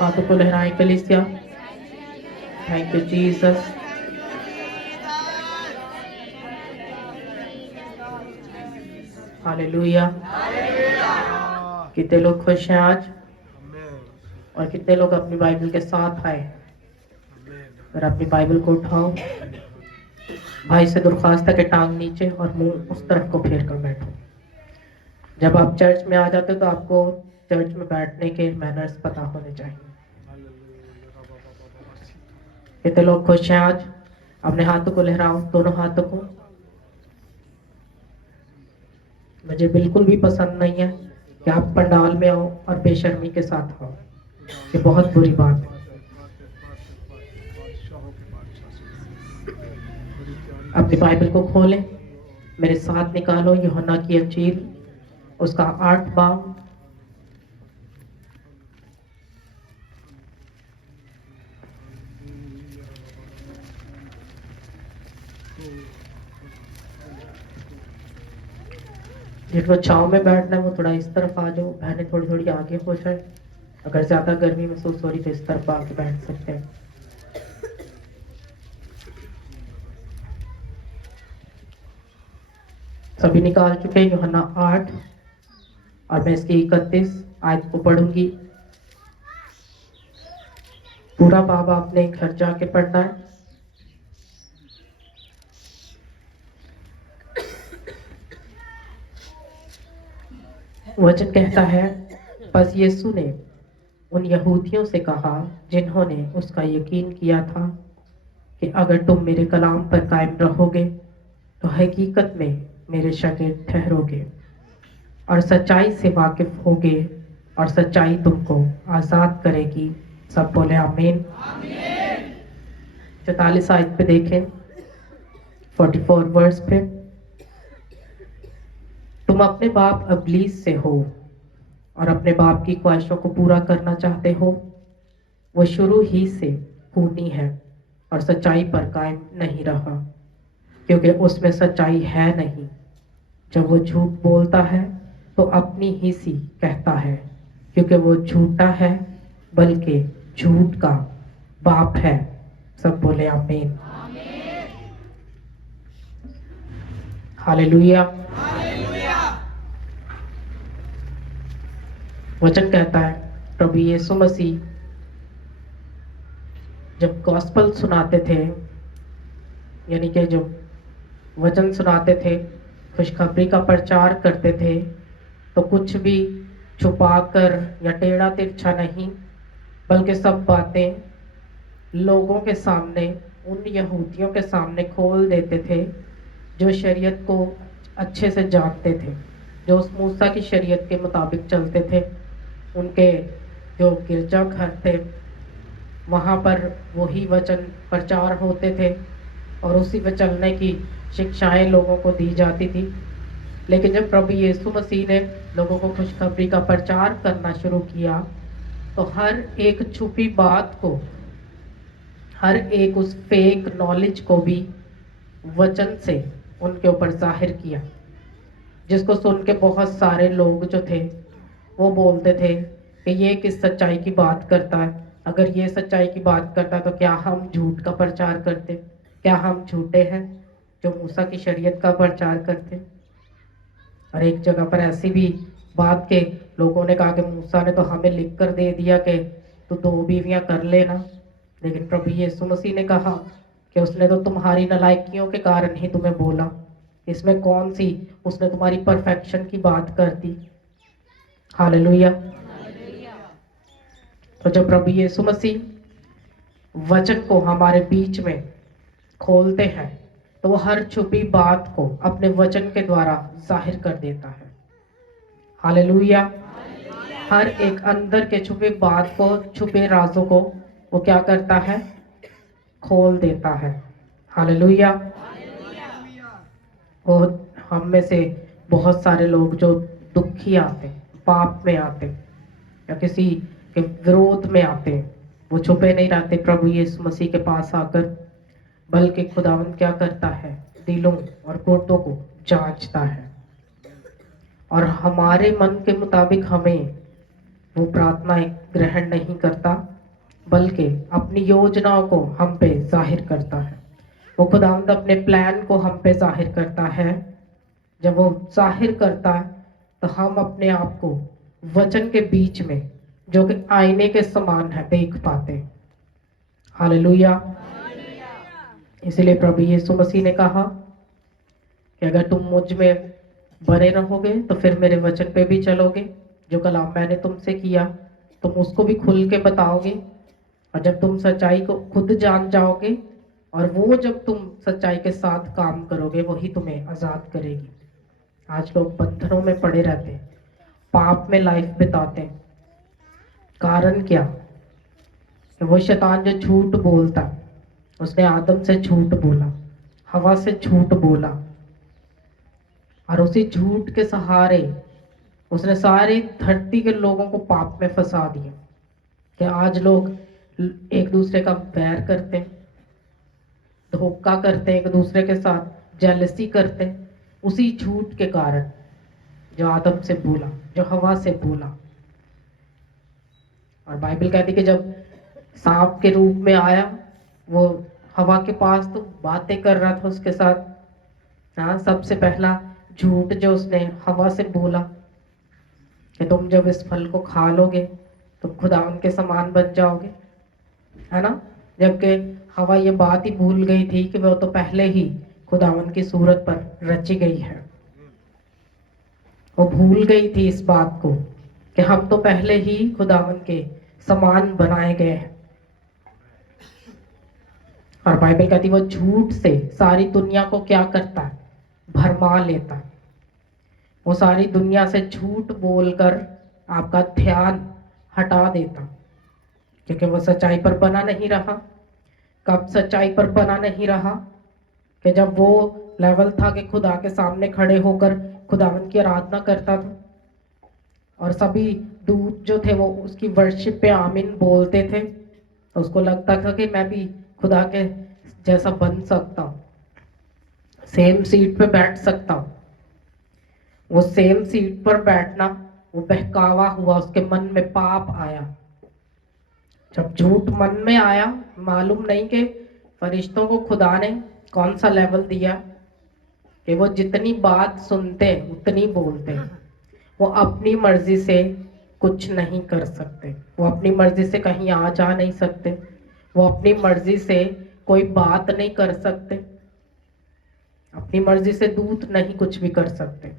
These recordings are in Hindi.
हाथों को लहराएं कलीसिया। Thank you Jesus. हालेलुया। कितने लोग खुश हैं आज, और कितने लोग अपनी बाइबल के साथ आए। अगर अपनी बाइबल को उठाओ, भाई से दरख्वास्त है कि टांग नीचे और मुंह उस तरफ को फेर कर बैठो। जब आप चर्च में आ जाते हो तो आपको चर्च में बैठने के मैनर्स पता होने चाहिए। कितने लोग खुश हैं आज? अपने हाथों को लहराओ, दोनों हाथों को। मुझे बिल्कुल भी पसंद नहीं है कि आप पंडाल में आओ और बेशर्मी के साथ आओ। ये बहुत बुरी बात है। अपनी बाइबल को खोलें, मेरे साथ निकालो यूहन्ना की इंजील, उसका 8 बाब। जिनको छांव में बैठना है वो थोड़ा इस तरफ आ जाओ, बहनें थोड़ी थोड़ी आगे हो जाए। अगर ज्यादा गर्मी महसूस हो रही तो इस तरफ आके बैठ सकते हैं। सभी निकाल चुके हैं यूहन्ना 8, और मैं इसकी 31 आयत को पढ़ूंगी। पूरा बाब आपने घर जाके पढ़ना है। वचन कहता है, बस यीशु ने उन यहूदियों से कहा जिन्होंने उसका यकीन किया था कि अगर तुम मेरे कलाम पर कायम रहोगे तो हकीकत में मेरे शागिर्द ठहरोगे और सच्चाई से वाकिफ होगे, और सच्चाई तुमको आजाद करेगी। सब बोले आमीन। 44 आयत पे देखें, 44 वर्स पे। तुम अपने बाप इब्लीस से हो और अपने बाप की ख्वाहिशों को पूरा करना चाहते हो। वो शुरू ही से खूनी है और सच्चाई पर कायम नहीं रहा, क्योंकि उसमें सच्चाई है नहीं। जब वो झूठ बोलता है तो अपनी ही सी कहता है, क्योंकि वो झूठा है, बल्कि झूठ का बाप है। सब बोले आमीन। हालेलुया। वचन कहता है, प्रभु यीशु मसीह जब गॉस्पल सुनाते थे, यानी कि जब वचन सुनाते थे, खुशखबरी का प्रचार करते थे, तो कुछ भी छुपाकर या टेढ़ा तिरछा नहीं, बल्कि सब बातें लोगों के सामने, उन यहूदियों के सामने खोल देते थे जो शरीयत को अच्छे से जानते थे, जो उस मूसा की शरीयत के मुताबिक चलते थे। उनके जो गिरजाघर थे वहाँ पर वही वचन प्रचार होते थे और उसी पे चलने की शिक्षाएं लोगों को दी जाती थी। लेकिन जब प्रभु यीशु मसीह ने लोगों को खुशखबरी का प्रचार करना शुरू किया तो हर एक छुपी बात को, हर एक उस फेक नॉलेज को भी वचन से उनके ऊपर जाहिर किया, जिसको सुन के बहुत सारे लोग जो थे वो बोलते थे कि ये किस सच्चाई की बात करता है। अगर ये सच्चाई की बात करता है तो क्या हम झूठ का प्रचार करते? क्या हम झूठे हैं जो मूसा की शरीयत का प्रचार करते? और एक जगह पर ऐसी भी बात के लोगों ने कहा कि मूसा ने तो हमें लिख कर दे दिया कि तू 2 बीवियां कर लेना, लेकिन प्रभु यीशु मसीह ने कहा कि उसने तो तुम्हारी नालायकियों के कारण ही तुम्हें बोला। इसमें कौन सी उसने तुम्हारी परफेक्शन की बात कर दी? हालेलुया। तो जब प्रभु यीशु मसीह वचन को हमारे बीच में खोलते हैं तो वो हर छुपी बात को अपने वचन के द्वारा जाहिर कर देता है। हालेलुया। हर एक अंदर के छुपे बात को, छुपे राजों को वो क्या करता है? खोल देता है। हालेलुया। और हम में से बहुत सारे लोग जो दुखी आते, पाप में आते या किसी के विरोध में आते, वो छुपे नहीं रहते प्रभु यीशु मसीह के पास आकर, बल्कि खुदावंद क्या करता है? दिलों और गुर्दों को जांचता है और हमारे मन के मुताबिक हमें वो प्रार्थना ग्रहण नहीं करता, बल्कि अपनी योजनाओं को हम पे जाहिर करता है। वो खुदावंद अपने प्लान को हम पे जाहिर करता है। जब वो जाहिर करता है तो हम अपने आप को वचन के बीच में, जो कि आईने के समान है, देख पाते हैं। हालेलुया। इसलिए प्रभु यीशु मसीह ने कहा कि अगर तुम मुझ में बने रहोगे तो फिर मेरे वचन पे भी चलोगे। जो कलाम मैंने तुमसे किया तुम उसको भी खुल के बताओगे। और जब तुम सच्चाई को खुद जान जाओगे, और वो जब तुम सच्चाई के साथ काम करोगे, वही तुम्हें आजाद करेगी। आज लोग बंधनों में पड़े रहते हैं, पाप में लाइफ बिताते हैं। कारण क्या? कि वो शैतान जो झूठ बोलता, उसने आदम से झूठ बोला, हवा से झूठ बोला, और उसी झूठ के सहारे उसने सारी धरती के लोगों को पाप में फंसा दिया। कि आज लोग एक दूसरे का बैर करते हैं, धोखा करते हैं एक दूसरे के साथ, जेलसी करते हैं, उसी झूठ के कारण जो आदम से बोला, जो हवा से बोला। और बाइबल कहती कि जब सांप के रूप में आया, वो हवा के पास तो बातें कर रहा था उसके साथ। हाँ, सबसे पहला झूठ जो उसने हवा से बोला कि तुम जब इस फल को खा लोगे तो खुदावन के समान बन जाओगे, है ना। जबकि हवा ये बात ही भूल गई थी कि वो तो पहले ही खुदावन की सूरत पर रची गई है। वो भूल गई थी इस बात को कि हम तो पहले ही खुदावन के समान बनाए गए हैं। और बाइबल कहती है वो झूठ से सारी दुनिया को क्या करता है? भरमा लेता है। वो सारी दुनिया से झूठ बोलकर आपका ध्यान हटा देता, क्योंकि वो सच्चाई पर बना नहीं रहा। कब सच्चाई पर बना नहीं रहा? कि जब वो लेवल था कि खुदा के सामने खड़े होकर खुदावन की आराधना करता था, और सभी दूत जो थे वो उसकी वर्शिप पे आमीन बोलते थे, तो उसको लगता था कि मैं भी खुदा के जैसा बन सकता हूँ, सेम सीट पे बैठ सकता हूँ। वो सेम सीट पर बैठना, वो बहकावा हुआ, उसके मन में पाप आया। जब झूठ मन में आया, मालूम नहीं कि फरिश्तों को खुदा ने कौन सा लेवल दिया कि वो जितनी बात सुनते हैं उतनी बोलते हैं। वो अपनी मर्जी से कुछ नहीं कर सकते, वो अपनी मर्जी से कहीं आ जा नहीं सकते, वो अपनी मर्जी से कोई बात नहीं कर सकते, अपनी मर्जी से दूत नहीं कुछ भी कर सकते।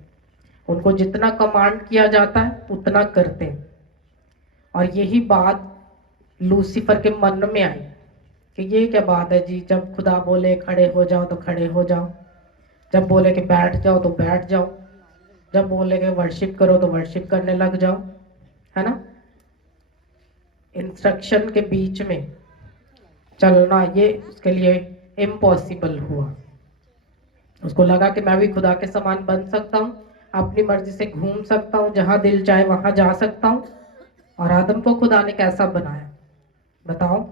उनको जितना कमांड किया जाता है उतना करते हैं। और यही बात लूसीफर के मन में आई कि ये क्या बात है जी, जब खुदा बोले खड़े हो जाओ तो खड़े हो जाओ, जब बोले कि बैठ जाओ तो बैठ जाओ, जब बोले कि वर्शिप करो तो वर्शिप करने लग जाओ, है ना। इंस्ट्रक्शन के बीच में चलना ये उसके लिए इम्पॉसिबल हुआ। उसको लगा कि मैं भी खुदा के समान बन सकता हूँ, अपनी मर्जी से घूम सकता हूँ, जहां दिल चाहे वहां जा सकता हूँ। और आदम को खुदा ने कैसा बनाया बताओ?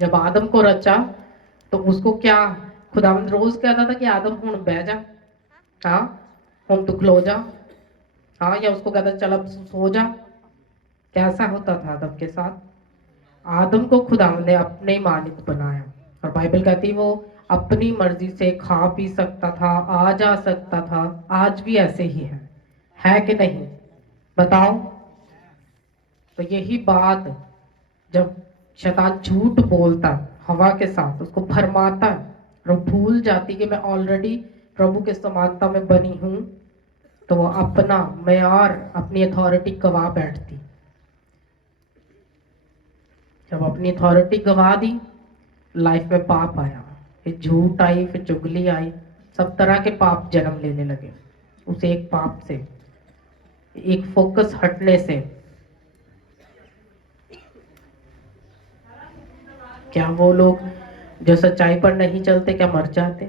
जब आदम को रचा तो उसको क्या खुदावंद रोज कहता था कि आदम हुण बह जा, हाँ हुण तू खलो जा, हाँ, या उसको कहता चल अब सो जा? कैसा होता था आदम के साथ? आदम को खुदावंद ने अपने मानित बनाया। और बाइबल कहती वो अपनी मर्जी से खा पी सकता था, आ जा सकता था। आज भी ऐसे ही है कि नहीं बताओ? तो यही बात जब शैतान झूठ बोलता हवा के साथ, उसको भरमाता और भूल जाती कि मैं ऑलरेडी प्रभु के समानता में बनी हूं, तो वो अपना मेयार, अपनी अथॉरिटी गवा बैठती। जब अपनी अथॉरिटी गवा दी, लाइफ में पाप आया, फिर झूठ आई, फिर चुगली आई, सब तरह के पाप जन्म लेने लगे। उस एक पाप से, एक फोकस हटने से। क्या वो लोग जो सच्चाई पर नहीं चलते क्या मर जाते?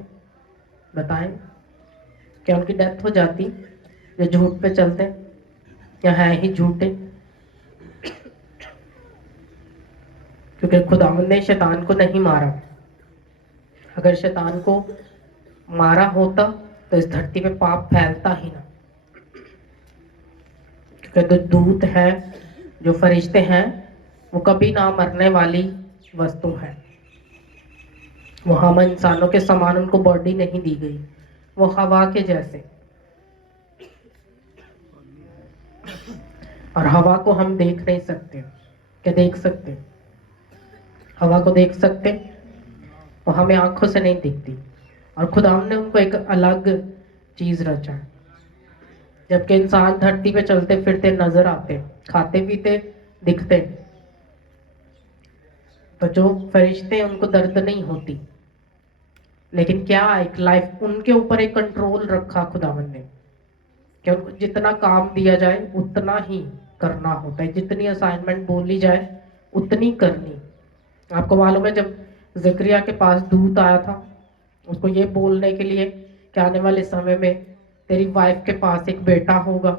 बताएं, क्या उनकी डेथ हो जाती जो झूठ पे चलते? क्या है ही झूठे? क्योंकि खुदावंद ने शैतान को नहीं मारा। अगर शैतान को मारा होता तो इस धरती पे पाप फैलता ही ना। क्योंकि जो दूत है, जो फरिश्ते हैं, वो कभी ना मरने वाली वस्तु है। वो हम इंसानों के समान उनको बॉडी नहीं दी गई, वो हवा के जैसे। और हवा को हम देख नहीं सकते। क्या देख सकते? हवा को देख सकते? वो हमें आंखों से नहीं दिखती। और खुदा ने उनको एक अलग चीज रचा। जबकि इंसान धरती पे चलते फिरते नजर आते, खाते पीते दिखते, तो जो फरिश्ते हैं उनको दर्द नहीं होती। लेकिन क्या एक लाइफ उनके ऊपर एक कंट्रोल रखा खुदावन ने कि उनको जितना काम दिया जाए उतना ही करना होता है, जितनी असाइनमेंट बोली जाए उतनी करनी। आपको मालूम है जब ज़करिया के पास दूत आया था उसको ये बोलने के लिए कि आने वाले समय में तेरी वाइफ के पास एक बेटा होगा,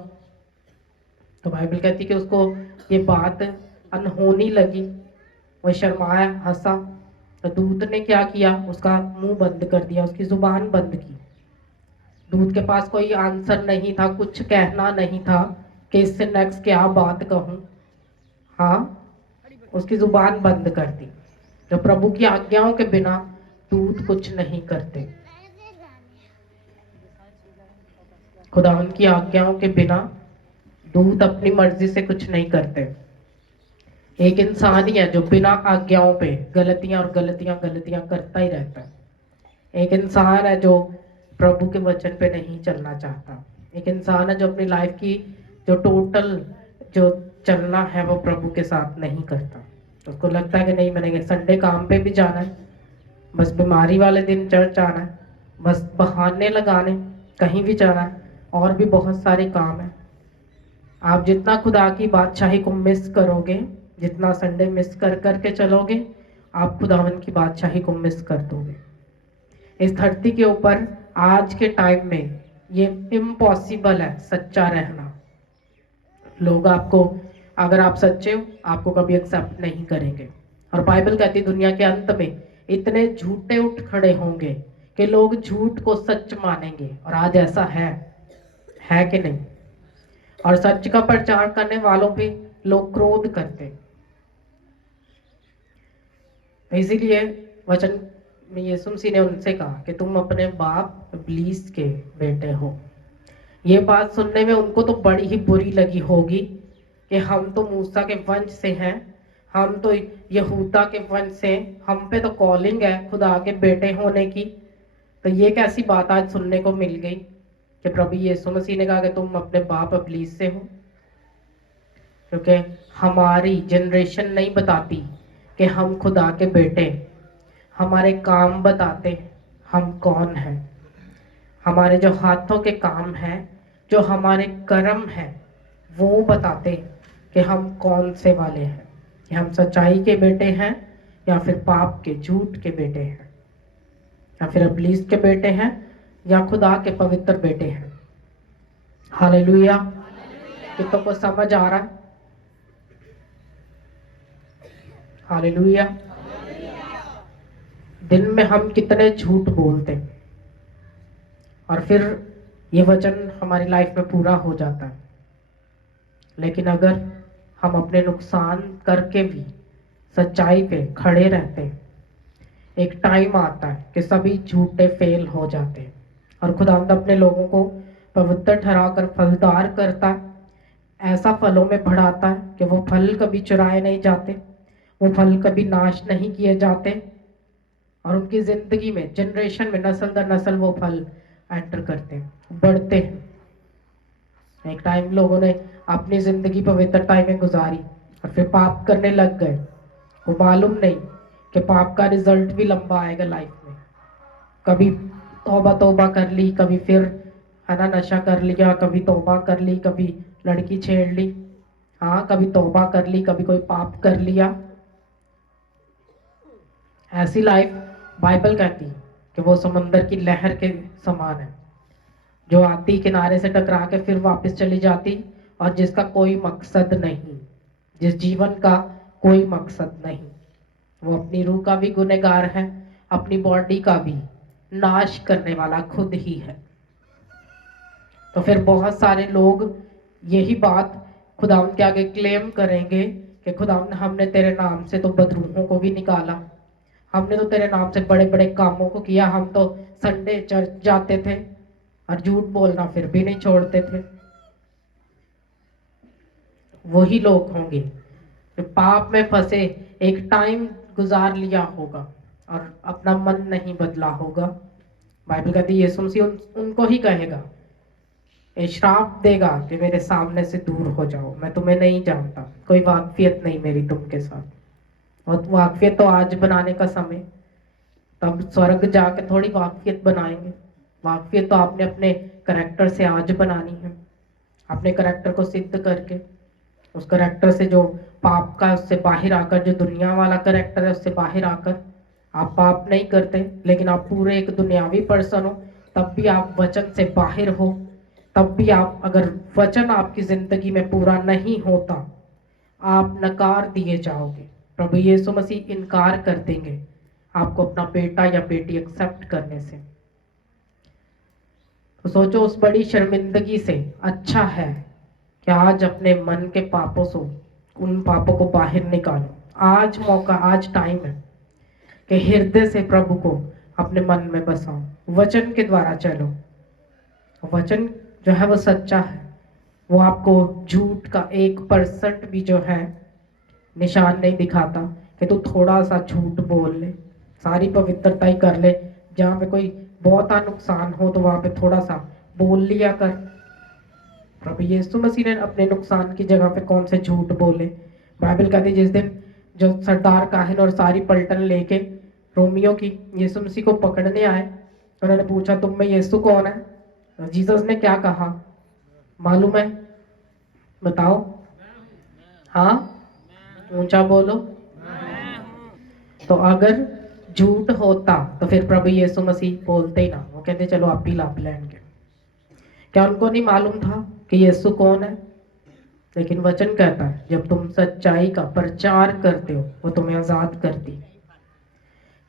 तो बाइबल कहती कि उसको ये बात अनहोनी लगी, वो शर्माया, हंसा। तो दूत ने क्या किया? उसका मुंह बंद कर दिया, उसकी जुबान बंद की। दूत के पास कोई आंसर नहीं था, कुछ कहना नहीं था कि इससे नेक्स्ट क्या बात कहूं। हाँ, उसकी जुबान बंद कर दी। जो प्रभु की आज्ञाओं के बिना दूत कुछ नहीं करते। खुदा उनकी आज्ञाओं के बिना दूत अपनी मर्जी से कुछ नहीं करते। एक इंसान ही है जो बिना आज्ञाओं पे गलतियां और गलतियां गलतियां करता ही रहता है। एक इंसान है जो प्रभु के वचन पे नहीं चलना चाहता। एक इंसान है जो अपनी लाइफ की जो टोटल जो चलना है वो प्रभु के साथ नहीं करता। उसको लगता है कि नहीं, मैंने संडे काम पे भी जाना है, बस बीमारी वाले दिन चर्च आना है, बस बहाने लगाने कहीं भी जाना है, और भी बहुत सारे काम है। आप जितना खुदा की बादशाही को मिस करोगे, जितना संडे मिस कर करके चलोगे, आप खुदावन की बादशाही को मिस कर दोगे। इस धरती के ऊपर आज के टाइम में ये इम्पॉसिबल है सच्चा रहना। लोग आपको, अगर आप सच्चे हो, आपको कभी एक्सेप्ट नहीं करेंगे। और बाइबल कहती है दुनिया के अंत में इतने झूठे उठ खड़े होंगे कि लोग झूठ को सच मानेंगे। और आज ऐसा है कि नहीं? और सच का प्रचार करने वालों पे लोग क्रोध करते। इसीलिए वचन में यीशु मसीह ने उनसे कहा कि तुम अपने बाप इब्लीस के बेटे हो। ये बात सुनने में उनको तो बड़ी ही बुरी लगी होगी कि हम तो मूसा के वंश से हैं, हम तो यहूदा के वंश से, हम पे तो कॉलिंग है खुदा के बेटे होने की। तो ये कैसी बात आज सुनने को मिल गई कि प्रभु यीशु मसीह ने कहा कि तुम अपने बाप इब्लीस से हो। क्योंकि हमारी जनरेशन नहीं बताती कि हम खुदा के बेटे, हमारे काम बताते हम कौन हैं। हमारे जो हाथों के काम हैं, जो हमारे कर्म हैं, वो बताते कि हम कौन से वाले हैं, कि हम सच्चाई के बेटे हैं या फिर पाप के, झूठ के बेटे हैं, या फिर इब्लीस के बेटे हैं या खुदा के पवित्र बेटे हैं। हालेलुया। कितनों को समझ आ रहा है? हालेलुया। दिन में हम कितने झूठ बोलते, और फिर ये वचन हमारी लाइफ में पूरा हो जाता है। लेकिन अगर हम अपने नुकसान करके भी सच्चाई पे खड़े रहते हैं, एक टाइम आता है कि सभी झूठे फेल हो जाते हैं और खुदावंद अपने लोगों को पवित्र ठहराकर फलदार करता है। ऐसा फलों में बढ़ाता है कि वो फल कभी चुराए नहीं जाते, वो फल कभी नाश नहीं किए जाते, और उनकी जिंदगी में, जनरेशन में, नस्ल दर नस्ल वो फल एंटर करते हैं, बढ़ते हैं। एक टाइम लोगों ने अपनी जिंदगी पवित्रता में गुजारी और फिर पाप करने लग गए। वो मालूम नहीं कि पाप का रिजल्ट भी लंबा आएगा लाइफ में। कभी तौबा कर ली, कभी फिर है ना नशा कर लिया, कभी तौबा कर ली, कभी लड़की छेड़ ली, हाँ कभी तौबा कर ली, कभी कोई पाप कर लिया। ऐसी लाइफ बाइबल कहती है कि वो समंदर की लहर के समान है, जो आती किनारे से टकरा के फिर वापस चली जाती, और जिसका कोई मकसद नहीं, जिस जीवन का कोई मकसद नहीं। वो अपनी रूह का भी गुनहगार है, अपनी बॉडी का भी नाश करने वाला खुद ही है। तो फिर बहुत सारे लोग यही बात खुदा के आगे क्लेम करेंगे कि खुदा हमने तेरे नाम से तो बदरूहों को भी निकाला, हमने तो तेरे नाम से बड़े बड़े कामों को किया, हम तो संडे चर्च जाते थे और झूठ बोलना फिर भी नहीं छोड़ते थे। वही लोग होंगे जो पाप में फंसे, एक टाइम गुजार लिया होगा और अपना मन नहीं बदला होगा। बाइबल कहती है यीशु मसीह उनको ही कहेगा, ये श्राप देगा कि मेरे सामने से दूर हो जाओ, मैं तुम्हें नहीं जानता, कोई वाकफियत नहीं मेरी तुमके साथ। और वाकफियत तो आज बनाने का समय, तब स्वर्ग जाके थोड़ी वाकफियत बनाएंगे। वाकफियत तो आपने अपने करेक्टर से आज बनानी है, अपने करेक्टर को सिद्ध करके, उस करेक्टर से जो पाप का, उससे बाहर आकर, जो दुनिया वाला करेक्टर है उससे बाहर आकर। आप पाप नहीं करते लेकिन आप पूरे एक दुनियावी पर्सन हो, तब भी आप वचन से बाहर हो, तब भी आप, अगर वचन आपकी जिंदगी में पूरा नहीं होता, आप नकार दिए जाओगे। प्रभु यीशु मसीह इनकार कर देंगे आपको अपना बेटा या बेटी एक्सेप्ट करने से। तो सोचो, उस बड़ी शर्मिंदगी से अच्छा है कि आज अपने मन के पापों से, उन पापों को बाहर निकालो। आज मौका, आज टाइम है कि हृदय से प्रभु को अपने मन में बसाओ, वचन के द्वारा चलो। वचन जो है वो सच्चा है, वो आपको झूठ का 1% भी जो है निशान नहीं दिखाता कि तू थोड़ा सा झूठ बोल ले, सारी पवित्रता ही कर ले, जहाँ पे कोई बहुत नुकसान हो तो वहां पे थोड़ा सा बोल लिया कर। प्रभु यीशु मसीह ने अपने नुकसान की जगह पे कौन से झूठ बोले। बाइबल कहती है जिस दिन जो सरदार काहिन और सारी पलटन लेके रोमियो की यीशु मसीह को पकड़ने आए, उन्होंने पूछा तुम में यीशु कौन है? तो जीसस ने क्या कहा मालूम है? बताओ। हाँ, ऊंचा बोलो। तो अगर झूठ होता तो फिर प्रभु यीशु मसीह बोलते ही ना, वो कहते चलो आप भी लाभ लेंगे। क्या उनको नहीं मालूम था कि यीशु कौन है? लेकिन वचन कहता है जब तुम सच्चाई का प्रचार करते हो वो तुम्हें आजाद करती।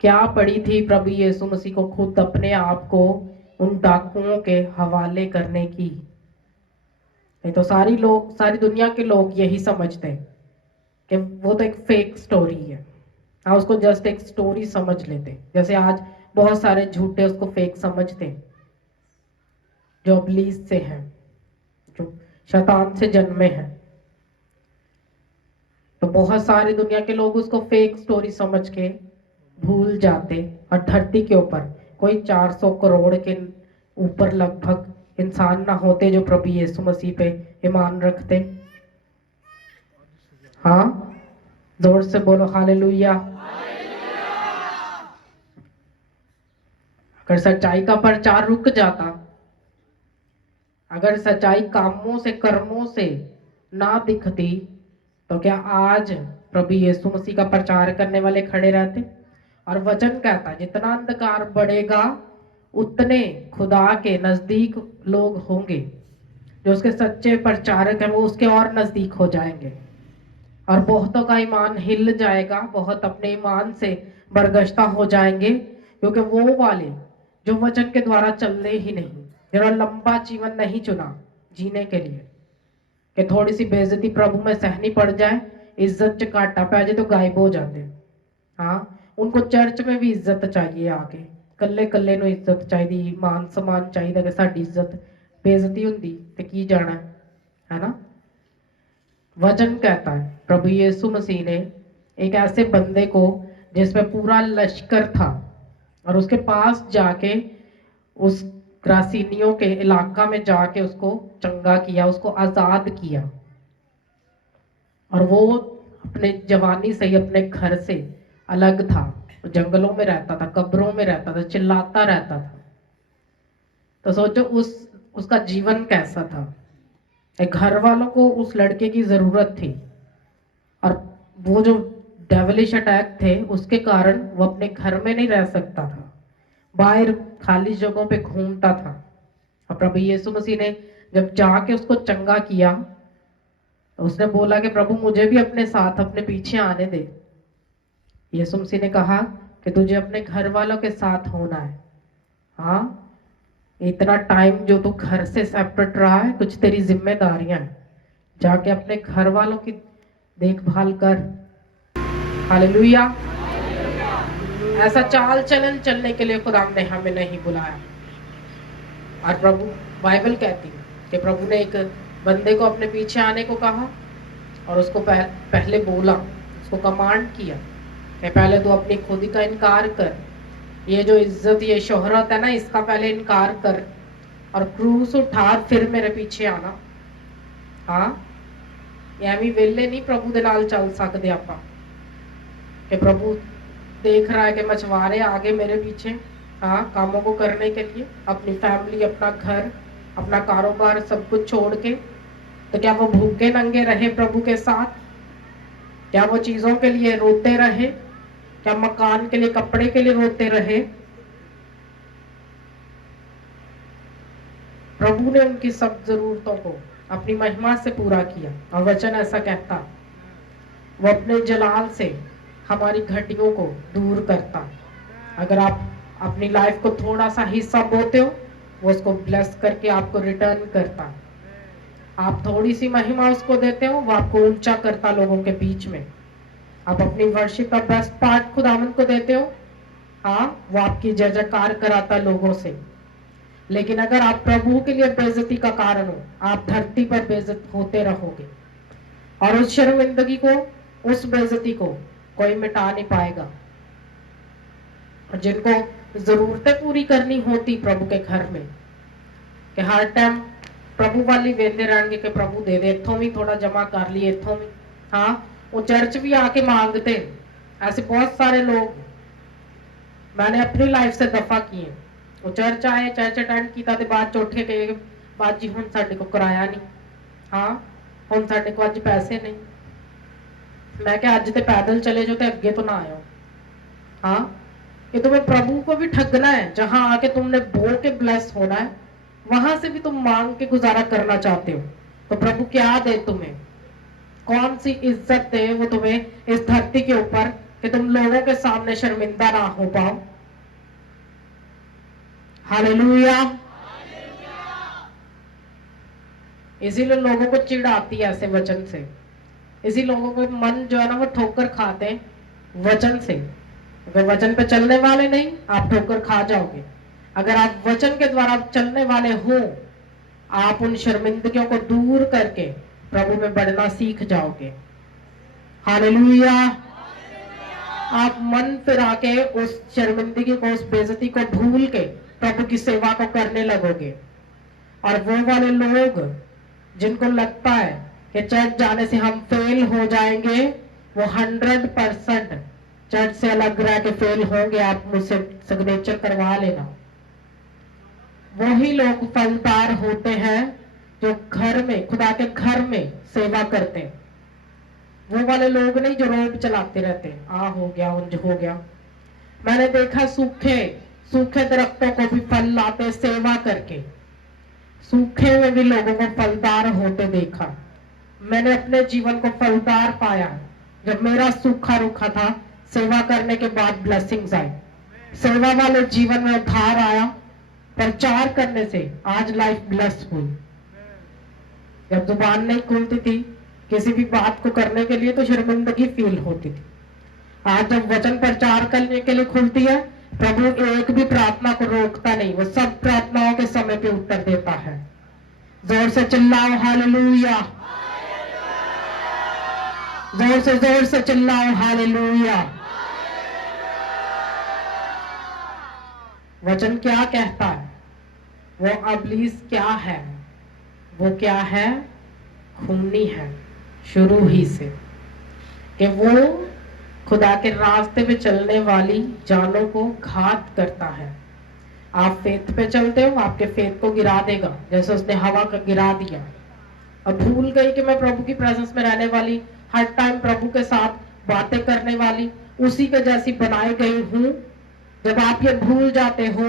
क्या पड़ी थी प्रभु यीशु मसीह को खुद अपने आप को उन डाकुओं के हवाले करने की? नहीं तो सारी दुनिया के लोग यही समझते हैं कि वो तो एक फेक स्टोरी है, हाँ उसको जस्ट एक स्टोरी समझ लेते, जैसे आज बहुत सारे झूठे उसको फेक समझते हैं जो इब्लीस से हैं, जो शैतान से जन्मे हैं। तो बहुत सारे दुनिया के लोग उसको फेक स्टोरी समझ के भूल जाते, और धरती के ऊपर कोई 400 करोड़ के ऊपर लगभग इंसान ना होते जो प्रभु यीशु मसीह पे ईमान रखते। हाँ, जोर से बोलो हालेलुया। अगर सच्चाई का प्रचार रुक जाता, अगर सच्चाई कामों से, कर्मों से ना दिखती, तो क्या आज प्रभु यीशु मसीह का प्रचार करने वाले खड़े रहते? और वचन कहता है जितना अंधकार बढ़ेगा उतने खुदा के नजदीक लोग होंगे, जो उसके सच्चे प्रचारक हैं वो उसके और नजदीक हो जाएंगे, और बहुतों का ईमान हिल जाएगा, बहुत अपने ईमान से बरगश्ता हो जाएंगे, क्योंकि वो वाले जो वचन के द्वारा चलने ही नहीं, जिन्होंने लंबा जीवन नहीं चुना जीने के लिए, कि थोड़ी सी बेइज्जती प्रभु में सहनी पड़ जाए, इज्जत च घाटा पै जाए तो गायब हो जाते। हाँ, उनको चर्च में भी इज्जत चाहिए, आके कल्ले कल्ले नु इज्जत चाहिए, मान सम्मान चाहिए कि साडी इज्जत बेइज्जती हुंदी ते की जाना है ना। वचन कहता है प्रभु यीशु मसीह ने एक ऐसे बंदे को जिसमें पूरा लश्कर था, और उसके पास जाके उस ग्रासीनियों के इलाका में जाके उसको चंगा किया, उसको आजाद किया, और वो अपने जवानी से ही अपने घर से अलग था, जंगलों में रहता था, कब्रों में रहता था, चिल्लाता रहता था। तो सोचो उसका जीवन कैसा था। घर वालों को उस लड़के की जरूरत थी, और वो जो डेविलिश अटैक थे उसके कारण वो अपने घर में नहीं रह सकता था, बाहर खाली जगहों पे घूमता था। और प्रभु यीशु मसीह ने जब जाके उसको चंगा किया तो उसने बोला कि प्रभु मुझे भी अपने साथ, अपने पीछे आने दे। यीशु मसीह ने कहा कि तुझे अपने घर वालों के साथ होना है। हाँ, इतना टाइम जो तू घर से सेपरेट रहा है, कुछ तेरी जिम्मेदारियां हैं, जाके अपने घर वालों की देखभाल कर। हालेलुया। ऐसा चाल चलन चलने के लिए खुदा ने हमें नहीं बुलाया। और प्रभु बाइबल कहती है कि प्रभु ने एक बंदे को अपने पीछे आने को कहा और उसको पहले बोला, उसको कमांड किया कि पहले तू अपनी खुदी का इनकार कर, ये जो इज्जत ये शोहरत है ना इसका पहले इनकार कर और क्रूस उठा फिर मेरे पीछे आना। हाँ, ਐਵੇਂ ਵੇਲੇ नहीं प्रभु ਦੇ ਨਾਲ ਚੱਲ ਸਕਦੇ ਆਪਾਂ कि प्रभु देख रहा है कि मछुआरे आगे मेरे पीछे, हाँ, कामों को करने के लिए, अपनी फैमिली, अपना घर, अपना कारोबार सब कुछ छोड़ के, तो क्या वो भूखे नंगे रहे प्रभु के साथ? क्या वो चीजों के लिए रोते रहे? क्या मकान के लिए, कपड़े के लिए रोते रहे? प्रभु ने उनकी सब जरूरतों को अपनी महिमा से पूरा किया। और वचन ऐसा कहता, वो अपने जलाल से हमारी घटियों को दूर करता। अगर आप अपनी लाइफ को थोड़ा सा हिस्सा बोते हो, वो उसको ब्लेस करके आपको रिटर्न करता। आप थोड़ी सी महिमा उसको देते हो, वो आपको ऊंचा करता लोगों के बीच में। आप अपनी वर्शिप का बेस्ट पार्ट खुदावंद को देते हो, हाँ, वो आपकी जय जयकार कराता लोगों से। लेकिन अगर आप प्रभु के लिए बेइज्जती का कारण हो, आप धरती पर बेइज्जत होते रहोगे और उस शर्मिंदगी को, उस बेइज्जती को कोई मिटा नहीं पाएगा। और जिनको जरूरतें पूरी करनी होती प्रभु के घर में, कि हर टाइम प्रभु वाली वेंदे रहेंगे कि प्रभु दे दे, इथों भी थोड़ा जमा कर लिए, इथों भी, हाँ, वो चर्च भी आके मांगते। ऐसे बहुत सारे लोग मैंने अपनी लाइफ से दफा किए। वो चर्च आए, चर्च अटेंड किया ते बाद च उठ के कहे बात जी हुण साडे को कराया नहीं, हाँ, हुण साडे को अज पैसे नहीं। मैं क्या अज ते पैदल चले जाओ ते अगे तो ना आयो। हाँ, ये तुम्हें प्रभु को भी ठगना है। जहां आके तुमने बोल के ब्लेस होना है, वहां से भी तुम मांग के गुजारा करना चाहते हो, तो प्रभु क्या दे तुम्हें? कौन सी इज्जत दे वो तुम्हें इस धरती के ऊपर कि तुम लोगों के सामने शर्मिंदा ना हो पाओ? हालेलुया। इसीलिए लोगों को चिढ़ आती है ऐसे वचन से। इसी लोगों को मन जो है ना वो ठोकर खाते हैं वचन से। अगर वचन पे चलने वाले नहीं, आप ठोकर खा जाओगे। अगर आप वचन के द्वारा चलने वाले हो, आप उन शर्मिंदगियों को दूर करके प्रभु में बढ़ना सीख जाओगे। हालेलुया। आप मन फिरा के उस शर्मिंदगी को, उस बेइज्जती को भूल के प्रभु की सेवा को करने लगोगे। और वो वाले लोग जिनको लगता है कि चर्च जाने से हम फेल हो जाएंगे, वो 100% चर्च से अलग रह के फेल होंगे। आप मुझसे सिग्नेचर करवा लेना। वही लोग फलदार होते हैं जो घर में, खुदा के घर में सेवा करते हैं। वो वाले लोग नहीं जो रोब चलाते रहते हैं, आ हो गया, उंज हो गया। मैंने देखा सूखे सूखे दरख्तों को भी फल लाते सेवा करके। सूखे में भी लोगों को फलदार होते देखा। मैंने अपने जीवन को फलदार पाया जब मेरा सूखा रूखा था। सेवा करने के बाद ब्लेसिंग्स आई, सेवा वाले जीवन में उद्धार आया। प्रचार करने से आज लाइफ ब्लेस हुई। जब जुबान नहीं खुलती थी किसी भी बात को करने के लिए तो शर्मिंदगी फील होती थी। आज जब वचन प्रचार करने के लिए खुलती है, प्रभु एक भी प्रार्थना को रोकता नहीं, वो सब प्रार्थनाओं के समय पे उत्तर देता है। जोर से चिल्लाओ हालेलुया। जोर से चिल्लाओ हालेलुया। वचन क्या कहता है? वो अबलीस क्या है? वो क्या है? खूनी है शुरू ही से, कि वो खुदा के रास्ते पे चलने वाली जानों को घात करता है। आप फेथ पे चलते हो, आपके फेथ को गिरा देगा, जैसे उसने हवा का गिरा दिया। और भूल गई कि मैं प्रभु की प्रेजेंस में रहने वाली, हर टाइम प्रभु के साथ बातें करने वाली, उसी के जैसी बनाई गई हूं। जब आप ये भूल जाते हो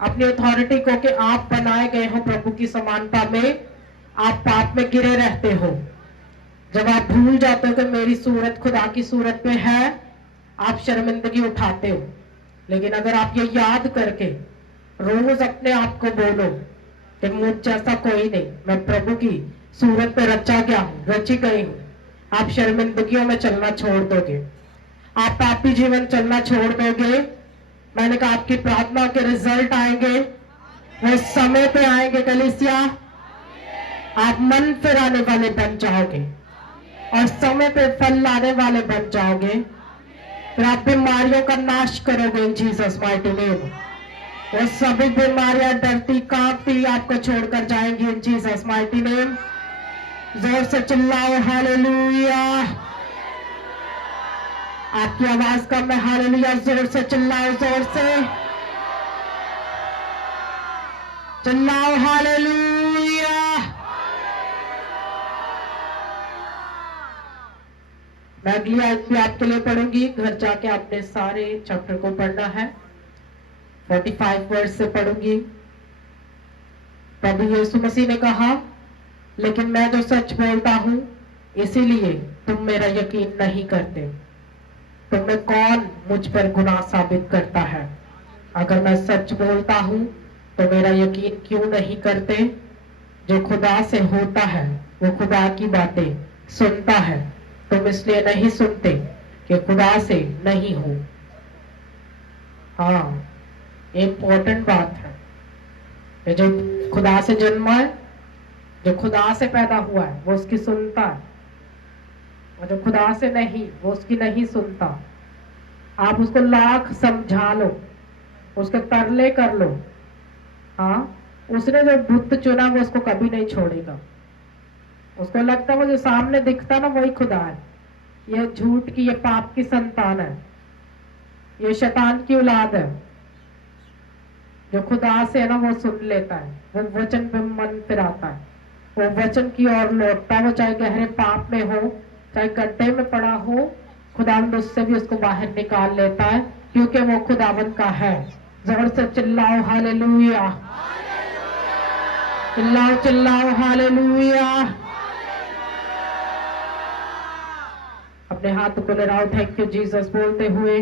अपनी अथॉरिटी को कि आप बनाए गए हो प्रभु की समानता में, आप पाप में गिरे रहते हो। जब आप भूल जाते हो कि मेरी सूरत खुदा की सूरत में है, आप शर्मिंदगी उठाते हो। लेकिन अगर आप ये याद करके रोज अपने आप को बोलो कि मुझ जैसा कोई नहीं, मैं प्रभु की सूरत पे रचा गया हूं, रची गई हूं, आप शर्मिंदगियों में चलना छोड़ दोगे, आप पापी जीवन चलना छोड़ दोगे। मैंने कहा आपकी प्रार्थना के रिजल्ट आएंगे, वो समय पे आएंगे कलीसिया। आप मन फिराने वाले बन जाओगे और समय पे फल लाने वाले बन जाओगे। फिर आप बीमारियों का नाश करोगे इन जीसस माइटी नेम। वो सभी बीमारियां डरती कांपती आपको छोड़कर जाएंगी इन जीसस माइटी नेम। जोर से चिल्लाओ हालेलुया। आपकी आवाज कम है, हालेलुया जोर से चिल्लाओ, जोर से चिल्लाओ हालेलुया। मैं अगली आयत भी आपके लिए पढ़ूंगी, घर जाके आपने सारे चैप्टर को पढ़ना है। 45 वर्ष से पढ़ूंगी। प्रभु यीशु मसीह ने कहा, लेकिन मैं जो सच बोलता हूं इसीलिए तुम मेरा यकीन नहीं करते। तुम में कौन मुझ पर गुनाह साबित करता है? अगर मैं सच बोलता हूं तो मेरा यकीन क्यों नहीं करते? जो खुदा से होता है वो खुदा की बातें सुनता है। तुम इसलिए नहीं सुनते कि खुदा से नहीं हो। हाँ, इम्पोर्टेंट बात है। ये जो खुदा से जन्मा है, जो खुदा से पैदा हुआ है, वो उसकी सुनता है, और जो खुदा से नहीं वो उसकी नहीं सुनता। आप उसको लाख समझा लो, उसके तरले कर लो, हाँ, उसने जो बुत चुना वो उसको कभी नहीं छोड़ेगा। उसको लगता है वो जो सामने दिखता ना वही खुदा है। ये झूठ की, ये पाप की संतान है, ये शैतान की औलाद है। जो खुदा से है ना वो सुन लेता है, वो वचन पे मन फिराता है, वो वचन की ओर लौटता है। वो चाहे गहरे पाप में हो, चाहे गड्ढे में पड़ा हो, खुदावंद उससे भी उसको बाहर निकाल लेता है, क्योंकि वो खुदावंद का है। जोर से चिल्लाओ हालेलुया, चिल्लाओ चिल्लाओ हालेलुया। अपने हाथ को लहराओ, थैंक यू जीसस बोलते हुए।